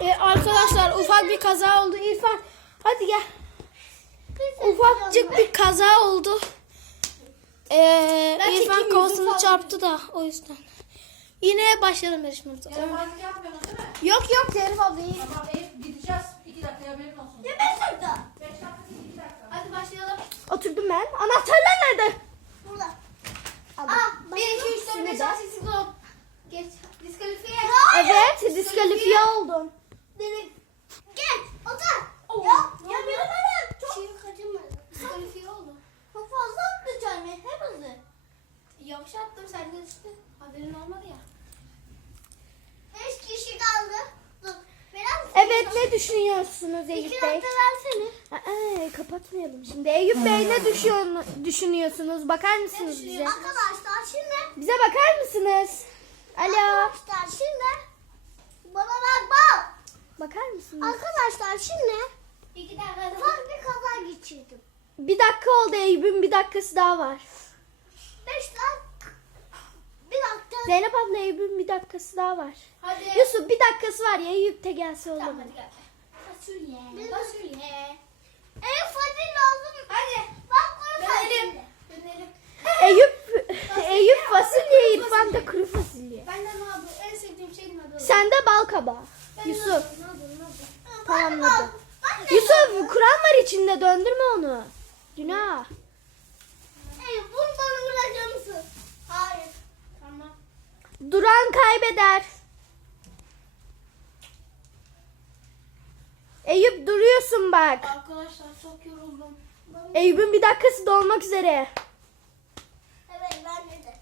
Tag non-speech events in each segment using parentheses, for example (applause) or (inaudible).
Ee, arkadaşlar ufak bir kaza oldu. İrfan hadi gel. Ufakcık bir kaza oldu. Ee, İrfan yüzüm çarptı da o yüzden. Yine başlayalım yarışmamıza. Yaramazlık yapmıyorsun değil mi? Yok yok Zeynep abla iyi. Tamam Elif gideceğiz. İki dakika haberin olsun. Ne ben burada? Beş dakika değil iki dakika. Hadi başlayalım. Oturdum ben. Anahtarlar nerede? Burada. Al. Aa, 1, 2, 3, 4, 5, Şimdi 6, 7, 8, 10. Geç. Diskalifiye. Evet diskalifiye oldum. Gel. Otur. Ya, ya benim adam. Çok. Şeyim kaçırmadı. Diskalifiye oldu. Çok fazla attı çaymayı. Hep hızlı. Yavaş attım sen de işte. Haberin olmadı ya. 5 kişi kaldı. Dur. Biraz Evet ne düşünüyorsunuz İki Eyüp Bey? versene. Aa, kapatmayalım şimdi. Eyüp Bey ne düşünüyorsunuz? Bakar mısınız bize? Arkadaşlar şimdi. Bize bakar mısınız? Alo. Arkadaşlar şimdi. Bana bak bak. Mısınız? Arkadaşlar şimdi. İki dakika. Ufak bir kaza geçirdim. Bir dakika oldu Eyüp'ün bir dakikası daha var. Beş dakika. Bir dakika. Zeynep abla Eyüp'ün bir dakikası daha var. Hadi. Yusuf bir dakikası var ya Eyüp de gelse olur. Tamam hadi gel. Fasulye. Fasulye. En fadil lazım. Hadi. Bak kuru fasulye. Dönelim. Eyüp, Eyüp fasulye, İrfan da kuru fasulye. Ben de ne yapayım? En sevdiğim şey ne? Sen de bal kabağı. Ben Yusuf. Ne yapayım? Ne yapayım? Ne yapayım? Tamamladım. Ben de- Yusuf Kur'an var içinde döndürme onu. Günah. Ey, bunu bana bırakır mısın? Hayır. Tamam. Duran kaybeder. Eyüp duruyorsun bak. Arkadaşlar çok yoruldum. Eyüp'ün bir dakikası dolmak üzere. Evet ben de.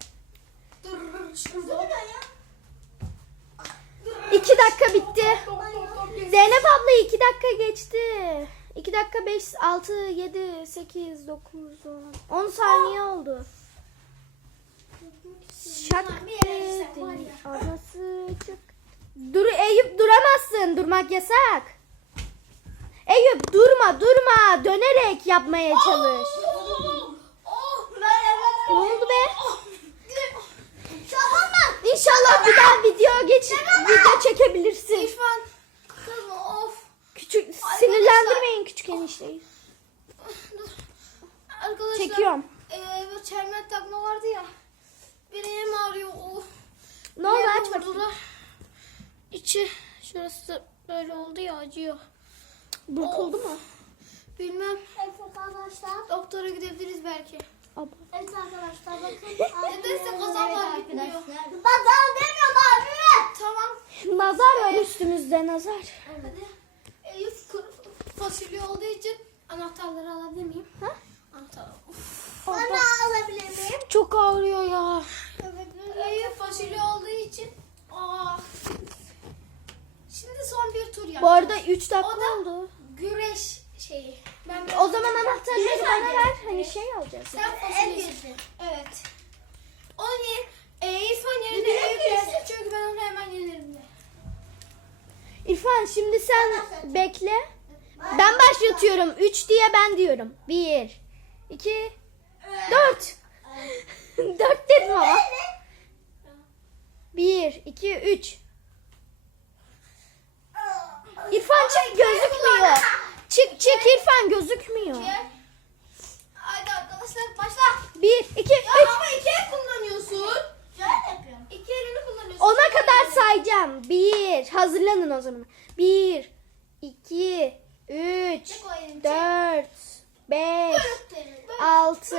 Dur dur şurada. ya. İki dakika bitti. Zeynep abla iki dakika geçti. İki dakika beş, altı, yedi, sekiz, dokuz, on. On saniye oldu. Şak. Anası çık. Dur Eyüp duramazsın. Durmak yasak. Eyüp durma durma. Dönerek yapmaya çalış. Oh, ben evet. Ne oldu be? Şahanlar. İnşallah bir daha video geç video çekebilirsin. İrfan. Of. Sinirlendirmeyin küçük enişteyi. Dur. Arkadaşlar. Çekiyorum. Eee bu çermen takma vardı ya. Benim ağrıyor. Of. Ne oldu aç bakayım. İçi şurası böyle oldu ya acıyor. Burkuldu mu? Bilmem. Evet arkadaşlar. Doktora gidebiliriz belki. Abla. Evet arkadaşlar bakın. (laughs) Nedense kazan var bitmiyor. Kazan demiyorum abi. Tamam. Nazar var üstümüzde nazar. Hadi. Elif kuru fasulye olduğu için anahtarları alabilir miyim? Ha? Anahtarları. Abla. alabilir miyim? Çok ağrıyor ya. Evet. Elif fasulye olduğu için. Aa. Şimdi son bir tur yapacağız. Bu arada 3 dakika O da- oldu. güreş şeyi. Ben O zaman anahtarları bana ver. Hani şey alacağız. Sen fasulyesin. Evet. Onun ye e, İrfan yerine Eyüp gelsin çünkü ben onu hemen yenerim de. İrfan şimdi sen bekle. Ben başlatıyorum. 3 diye ben diyorum. 1 2 4 4 dedim ama. 1 2 3 İrfan çık gözükmüyor. Çık çık İrfan gözükmüyor. Hadi arkadaşlar başla. 1 2 sayacağım. 1 hazırlanın o zaman. 1 2 3 Çek o elini, çek. 4 5 Böyle. Böyle. 6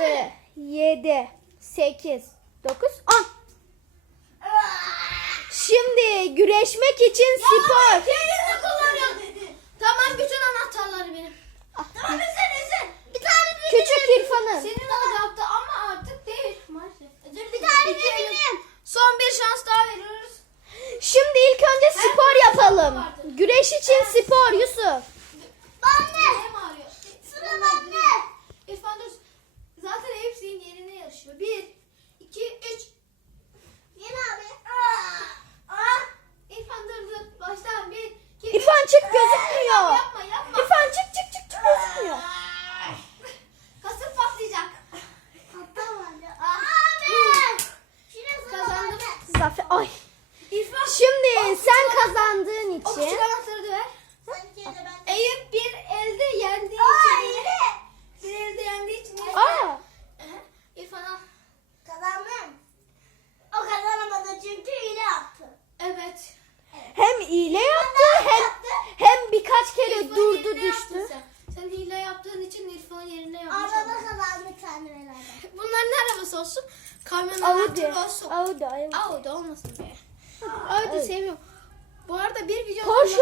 7 8 9 10 Şimdi güreşmek için spor. İki elini kullanıyorsun. Tamam bütün anahtarları benim. Tamam izin izin. Bir tane bir Küçük İrfan'ı. Senin olacaktı ama artık değil maalesef. Bir tane de benim. Son bir şans daha veriyoruz. Şimdi ilk önce spor yapalım. Güreş için spor Yusuf. Bende. Benim ağrıyor. Sıra bende. İrfan dur. Zaten hepsinin yerine yarışıyor. Bir, iki, üç. Yeni abi. Aa. Aa. İrfan dur dur. Baştan bir, iki, üç. İrfan çık gözükmüyor. Yapma yapma. İrfan çık çık çık çık gözükmüyor. Kasım patlayacak. Patlamadı. Abi. Kazandım. Zafer ay. İrfan. Şimdi sen kazandığın O küçük için anahtarı da ver. Hile yaptı hem hem birkaç kere İrfan durdu yerine düştü. yaptın Sen. sen hile yaptığın için İrfan yerine yapmış. Araba oldun. kazandı kendime herhalde. Bunlar ne arabası olsun? Kamyon Audi. anahtarı olsun. Audi. Audi. Audi olmasın be. Audi sevmiyorum. Bu arada bir video Porsche.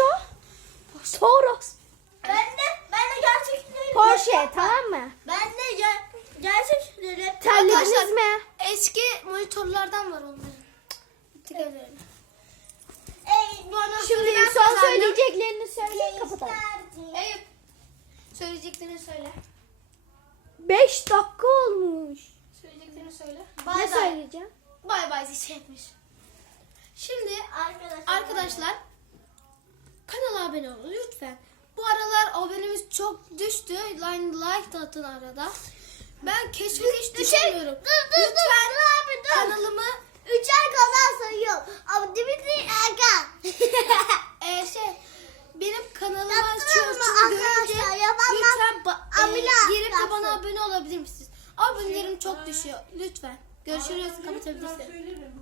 Toros. Ben de ben de gerçekleri Porsche tamam mı? Ben de ger gerçekleri Terlediniz mi? eski monitörlerden var onların. Bitti evlerine. Bana Şimdi son kazandım. söyleyeceklerini söyle kapatalım. Eyüp. Söyleyeceklerini söyle. 5 dakika olmuş. Söyleyeceklerini söyle. ne söyleyeceğim? Bay bay çekmiş. Şimdi Arkadaşlar. arkadaşlar kanala abone olun lütfen. Bu aralar abonemiz çok düştü. Like, like da atın arada. Ben keşfete hiç düşünmüyorum. Dur dur dur. Lütfen dur abi dur. kanalımı Üçer kadar sayıyor. Ama Dimitri Erkan. e, şey benim kanalıma Yaptınız mı çok arkadaşlar? görünce Yapamam. lütfen ba- e, Amina girip de bana yapsın. abone olabilir misiniz? Abonelerim çok düşüyor. Lütfen. Görüşürüz. Kapatabilirsiniz. söylerim.